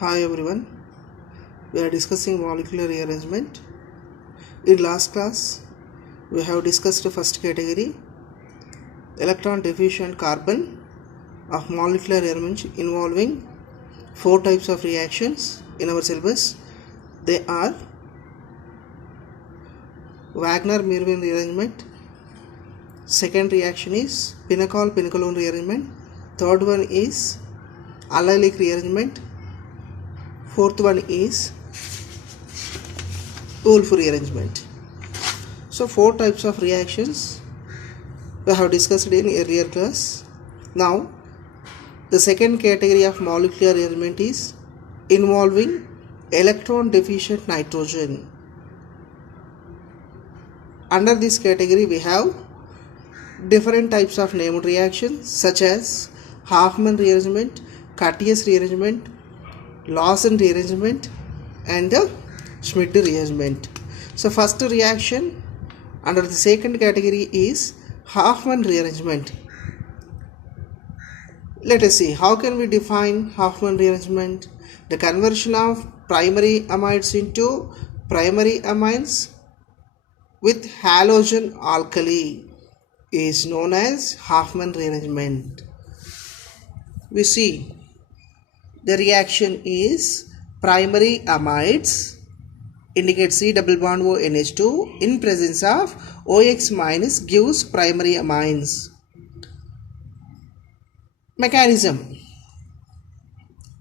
Hi everyone, we are discussing molecular rearrangement. In last class, we have discussed the first category, electron deficient carbon of molecular rearrangement involving four types of reactions in our syllabus. They are Wagner-Mervin rearrangement. Second reaction is Pinacol-Pinacalone rearrangement. Third one is allylic rearrangement. Fourth one is Wolff rearrangement. So four types of reactions we have discussed in earlier class. Now the second category of molecular rearrangement is involving electron deficient nitrogen. Under this category we have different types of named reactions such as Hofmann rearrangement, Curtius rearrangement, Lawson rearrangement and Schmidt rearrangement. So first reaction under the second category is Hofmann rearrangement. Let us see how can we define Hofmann rearrangement. The conversion of primary amides into primary amines with halogen alkali is known as Hofmann rearrangement. We see the reaction is primary amides indicate C double bond O NH2 in presence of OX minus gives primary amines. Mechanism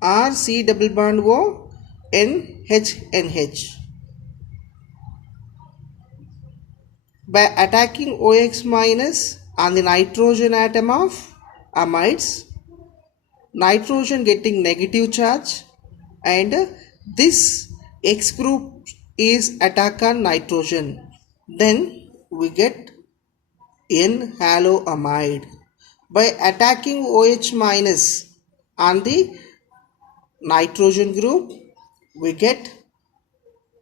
R C double bond O NH. By attacking OX minus on the nitrogen atom of amides, nitrogen getting negative charge and this X group is attack on nitrogen, then we get N-haloamide. By attacking OH minus on the nitrogen group, we get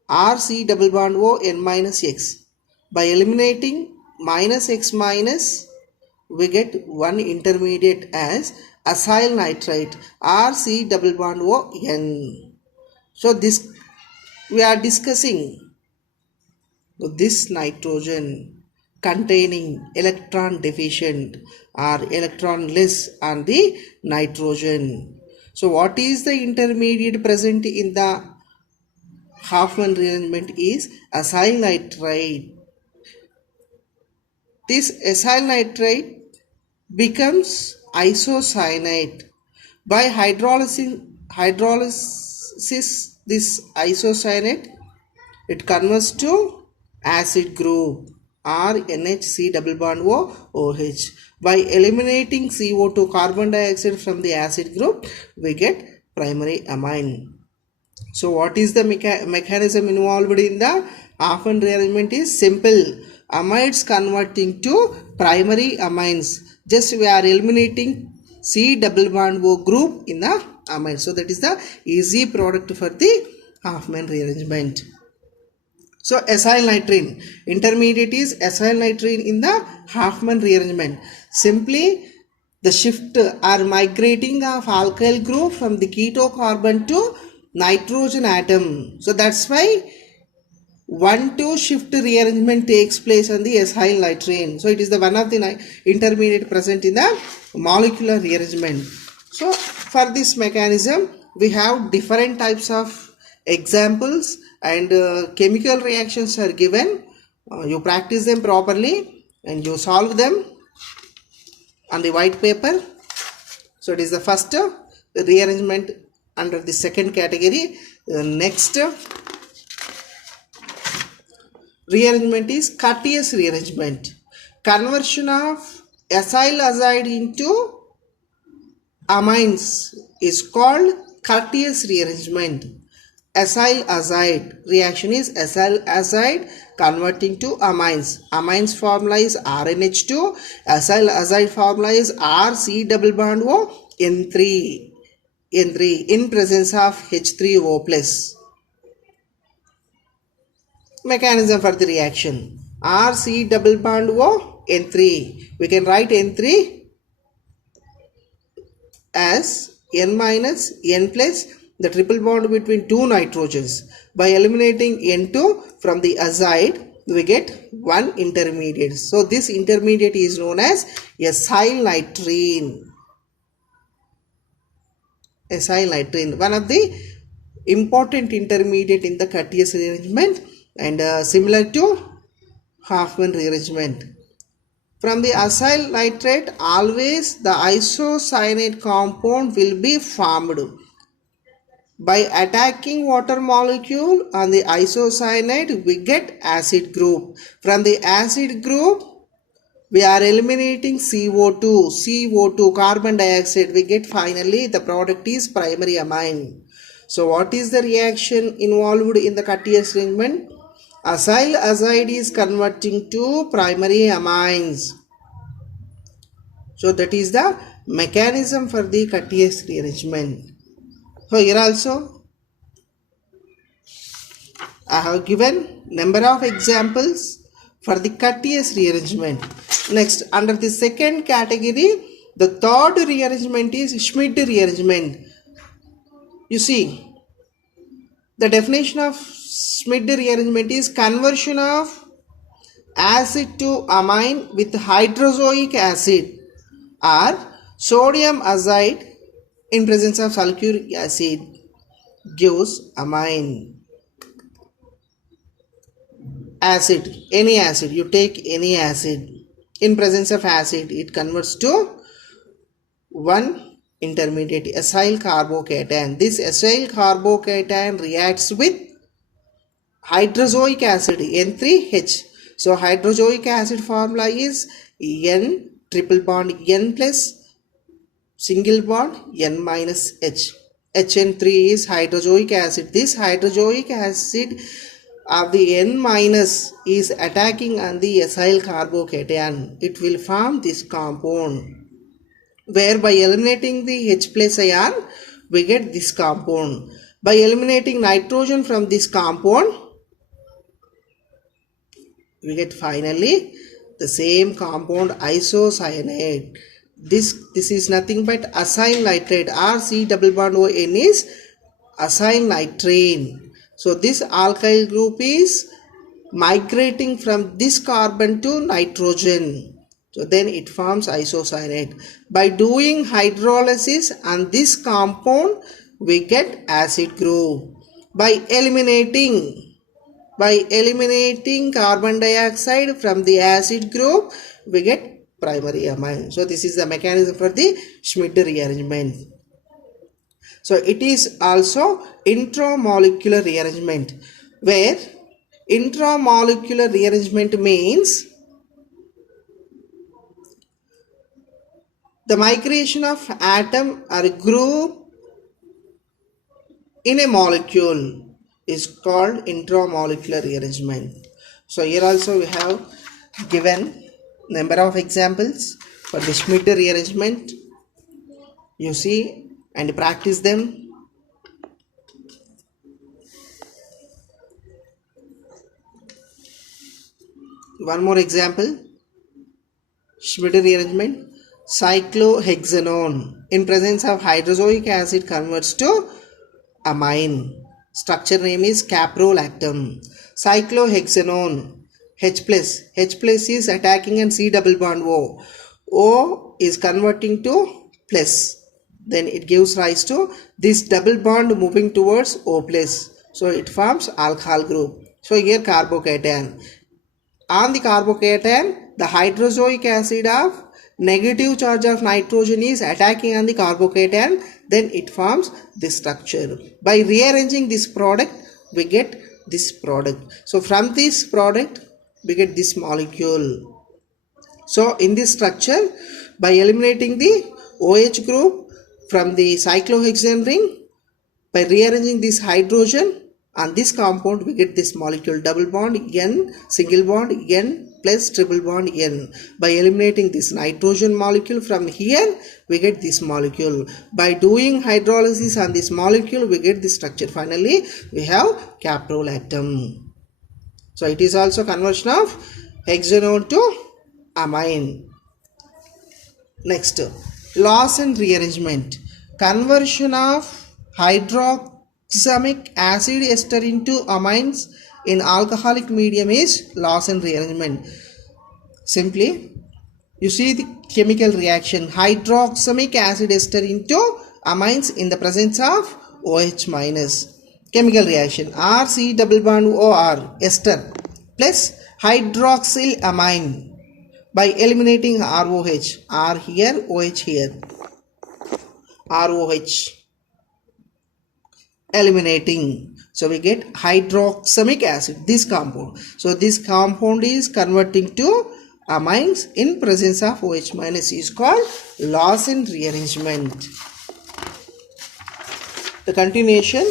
RC double bond O N minus X. By eliminating minus X minus, we get one intermediate as acyl nitrite RC double bond O N. So this we are discussing this nitrogen containing electron deficient or electron less on the nitrogen. So what is the intermediate present in the Hofmann rearrangement is acyl nitrite. This acyl nitrite becomes isocyanate. By hydrolysis this isocyanate, it converts to acid group or NHC double bond O OH. By eliminating CO2 carbon dioxide from the acid group, we get primary amine. So what is the mechanism involved in the Hofmann rearrangement is simple. Amides converting to primary amines. Just we are eliminating C double bond O group in the amide. So that is the easy product for the Hofmann rearrangement. So acyl nitrine, intermediate is acyl nitrine in the Hofmann rearrangement. Simply the shift or migrating of alkyl group from the keto carbon to nitrogen atom. So that's why 1,2 shift rearrangement takes place on the acyl nitrine. So it is the one of the intermediate present in the molecular rearrangement. So for this mechanism we have different types of examples and chemical reactions are given. You practice them properly and you solve them on the white paper. So it is the first rearrangement under the second category. Next rearrangement is Curtius rearrangement. Conversion of acyl azide into amines is called Curtius rearrangement. Acyl azide reaction is acyl azide converting to amines. Amines formula is RNH2. Acyl azide formula is RC double bond O N3 in presence of H3O plus. Mechanism for the reaction RC double bond O N3. We can write N3 as N minus N plus the triple bond between two nitrogens. By eliminating N2 from the azide, we get one intermediate. So this intermediate is known as acyl nitrene. Acyl nitrene, one of the important intermediate in the Curtius rearrangement, and similar to Hoffman rearrangement. From the acyl nitrate, always the isocyanate compound will be formed. By attacking water molecule on the isocyanate, we get acid group. From the acid group, we are eliminating CO2, carbon dioxide. We get finally the product is primary amine. So what is the reaction involved in the Curtius rearrangement? Acyl azide is converting to primary amines. So that is the mechanism for the Curtius rearrangement. So here also I have given number of examples for the Curtius rearrangement. Next, under the second category, the third rearrangement is Schmidt rearrangement. You see, the definition of Schmidt rearrangement is conversion of acid to amine with hydrozoic acid or sodium azide in presence of sulfuric acid gives amine. Acid, any acid, you take any acid, in presence of acid, it converts to one intermediate, acyl carbocation. This acyl carbocation reacts with hydrozoic acid, N3H. So hydrozoic acid formula is N triple bond N plus single bond N minus H. HN3 is hydrozoic acid. This hydrozoic acid of the N minus is attacking on the acyl carbocation. It will form this compound, where by eliminating the H plus ion, we get this compound. By eliminating nitrogen from this compound, we get finally the same compound, isocyanate. This is nothing but acyl nitrate, or C double bond O N is acyl nitrene. So this alkyl group is migrating from this carbon to nitrogen. So then it forms isocyanate. By doing hydrolysis on this compound, we get acid group. By eliminating carbon dioxide from the acid group, we get primary amine. So this is the mechanism for the Schmidt rearrangement. So it is also intramolecular rearrangement, where intramolecular rearrangement means the migration of atom or group in a molecule is called intramolecular rearrangement. So here also we have given number of examples for the Schmidt rearrangement. You see and practice them. One more example, Schmidt rearrangement. Cyclohexanone in presence of hydrozoic acid converts to amine. Structure name is caprolactam. Cyclohexanone, H plus is attacking on C double bond O is converting to plus. Then it gives rise to this double bond moving towards O plus. So it forms alkyl group. So here carbocation. On the carbocation, the hydrozoic acid of negative charge of nitrogen is attacking on the carbocation. Then it forms this structure. By rearranging this product, we get this product. So from this product, we get this molecule. So in this structure, by eliminating the OH group from the cyclohexane ring, by rearranging this hydrogen on this compound, we get this molecule, double bond N, single bond N plus triple bond N. By eliminating this nitrogen molecule from here, we get this molecule. By doing hydrolysis on this molecule, we get this structure. Finally, we have caprolactam. So it is also conversion of hexanone to amine. Next, Lawson rearrangement. Conversion of hydroxyl acid ester into amines in alcoholic medium is Lawson rearrangement. Simply, you see the chemical reaction hydroxamic acid ester into amines in the presence of OH minus. Chemical reaction RC double bond OR ester plus hydroxyl amine by eliminating ROH. R here, OH here. ROH eliminating. So we get hydroxamic acid, this compound. So this compound is converting to amines in presence of OH minus is called Lawson rearrangement. The continuation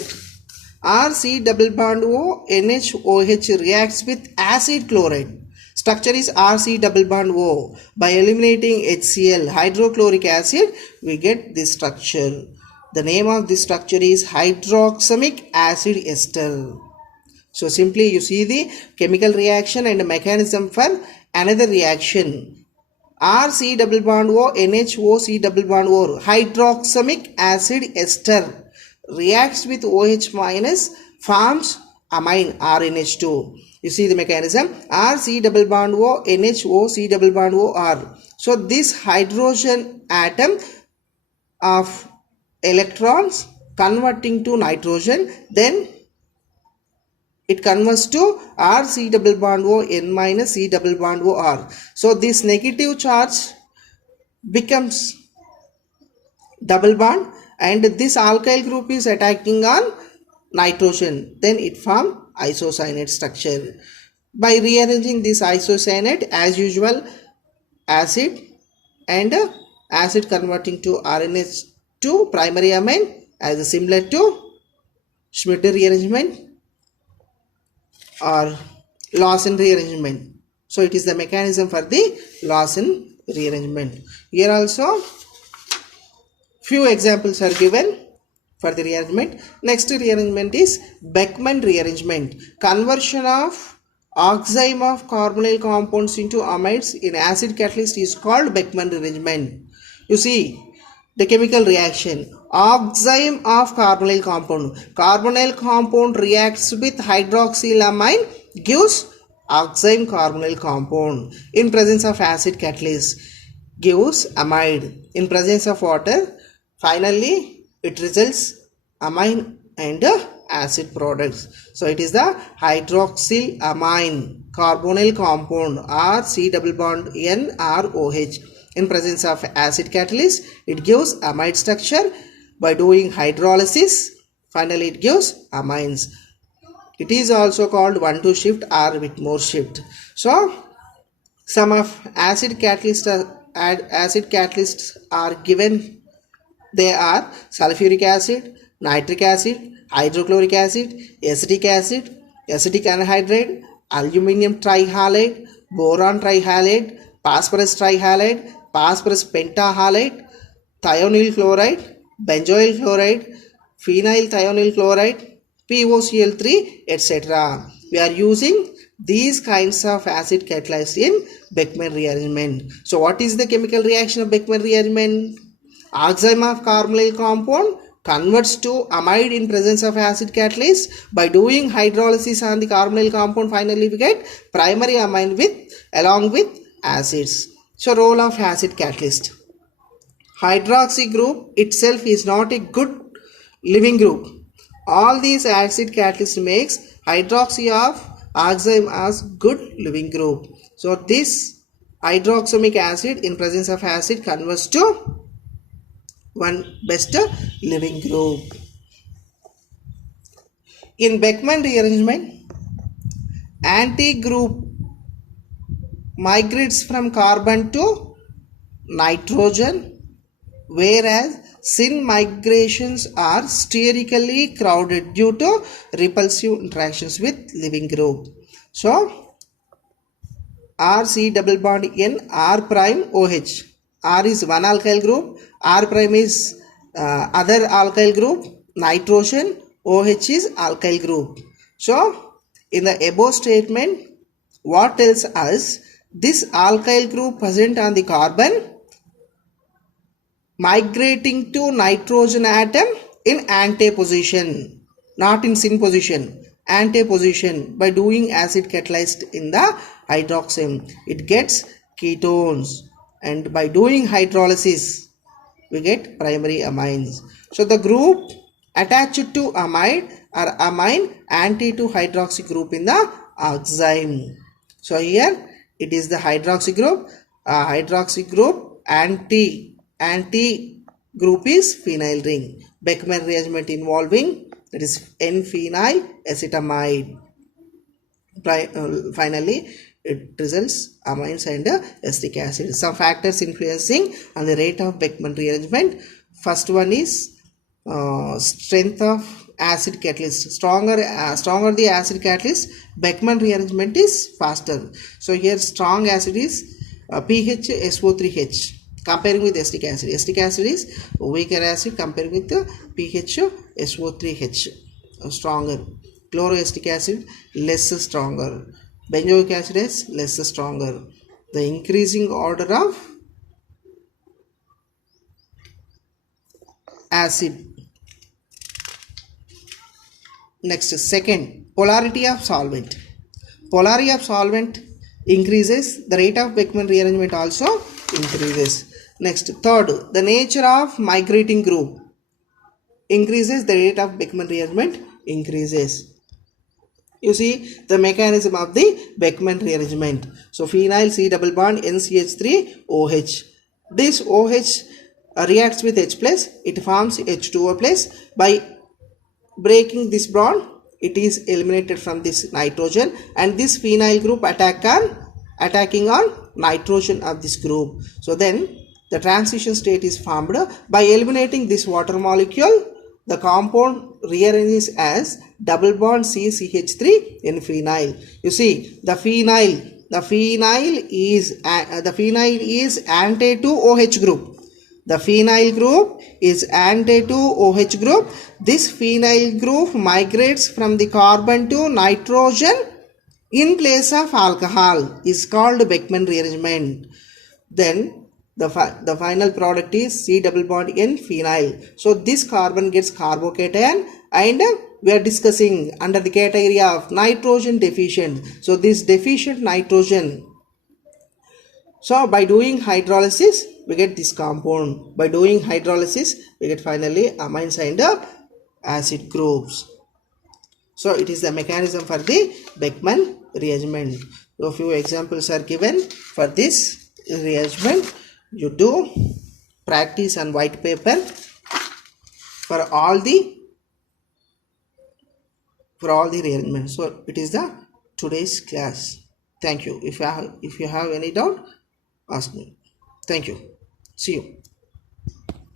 RC double bond O NHOH reacts with acid chloride. Structure is RC double bond O. By eliminating HCl hydrochloric acid we get this structure. The name of this structure is hydroxamic acid ester. So simply you see the chemical reaction and mechanism for another reaction. RC double bond O NHOC double bond O hydroxamic acid ester reacts with OH minus, forms amine RNH2. You see the mechanism RC double bond O NHOC double bond O R. So this hydrogen atom of electrons converting to nitrogen, then it converts to RC double bond O N minus C double bond O R. So this negative charge becomes double bond and this alkyl group is attacking on nitrogen, then it forms isocyanate structure. By rearranging this isocyanate, as usual, acid and acid converting to RNH2 primary amine as similar to Schmidt rearrangement or Lawson rearrangement. So it is the mechanism for the Lawson rearrangement. Here also few examples are given for the rearrangement. Next rearrangement is Beckmann rearrangement. Conversion of oxime of carbonyl compounds into amides in acid catalyst is called Beckmann rearrangement. You see the chemical reaction. Oxime of carbonyl compound. Carbonyl compound reacts with hydroxylamine, gives oxime carbonyl compound. In presence of acid catalyst gives amide. In presence of water, finally it results amine and acid products. So it is the hydroxyl amine carbonyl compound R C double bond N R OH. In presence of acid catalyst it gives amide structure. By doing hydrolysis finally it gives amines. It is also called 1,2 shift or Whitmore shift. So some of acid catalysts are given. They are sulfuric acid, nitric acid, hydrochloric acid, acetic anhydride, aluminum trihalide, boron trihalide, phosphorus trihalide, phosphorus pentahalide, thionyl chloride, benzoyl chloride, phenyl thionyl chloride, POCl3, etc. We are using these kinds of acid catalysts in Beckmann rearrangement. So what is the chemical reaction of Beckmann rearrangement? Oxime of carbonyl compound converts to amide in presence of acid catalyst. By doing hydrolysis on the carbonyl compound, finally we get primary amine along with acids. So role of acid catalyst. Hydroxy group itself is not a good living group. All these acid catalysts makes hydroxy of oxime as good living group. So this hydroxamic acid in presence of acid converts to one best living group. In Beckmann rearrangement, anti-group migrates from carbon to nitrogen, whereas syn migrations are sterically crowded due to repulsive interactions with living group. So RC double bond N R prime OH. R is one alkyl group, R prime is other alkyl group, nitrogen, OH is alkyl group. So in the above statement, what tells us this alkyl group present on the carbon migrating to nitrogen atom in antiposition. not in syn position, anti position. By doing acid catalyzed in the hydroxym, it gets ketones, and by doing hydrolysis we get primary amines. So the group attached to amide or amine anti to hydroxy group in the oxime. So here it is the hydroxy group anti group is phenyl ring. Beckmann rearrangement involving, that is N-phenyl acetamide. Finally it results amines and acetic acid. Some factors influencing on the rate of Beckmann rearrangement. First one is strength of acid catalyst. Stronger the acid catalyst, Beckmann rearrangement is faster. So here strong acid is pH SO3H comparing with acetic acid. Acetic acid is weaker acid comparing with the pH SO3H, stronger. Chloroacetic acid less stronger. Benzoic acid is less stronger. The increasing order of acid. Next, second, polarity of solvent. Polarity of solvent increases, the rate of Beckmann rearrangement also increases. Next, third, the nature of migrating group increases, the rate of Beckmann rearrangement increases. You see the mechanism of the Beckmann rearrangement. So phenyl C double bond NCH3 OH. This OH reacts with H plus, it forms H2O plus. By breaking this bond, it is eliminated from this nitrogen, and this phenyl group attacking on nitrogen of this group. So then the transition state is formed. By eliminating this water molecule, the compound rearranges as double bond CCH3 in phenyl. You see the phenyl is anti to OH group. The phenyl group is anti to OH group. This phenyl group migrates from the carbon to nitrogen in place of alcohol, is called Beckmann rearrangement. Then the final product is C double bond N phenyl. So this carbon gets carbocation, and we are discussing under the category of nitrogen deficient. So this deficient nitrogen. So by doing hydrolysis we get this compound. By doing hydrolysis we get finally amines and acid groups. So it is the mechanism for the Beckmann rearrangement. So few examples are given for this rearrangement. You do practice on white paper for all the rearrangement. So it is the today's class. Thank you. If you have any doubt, ask me. Thank you. See you.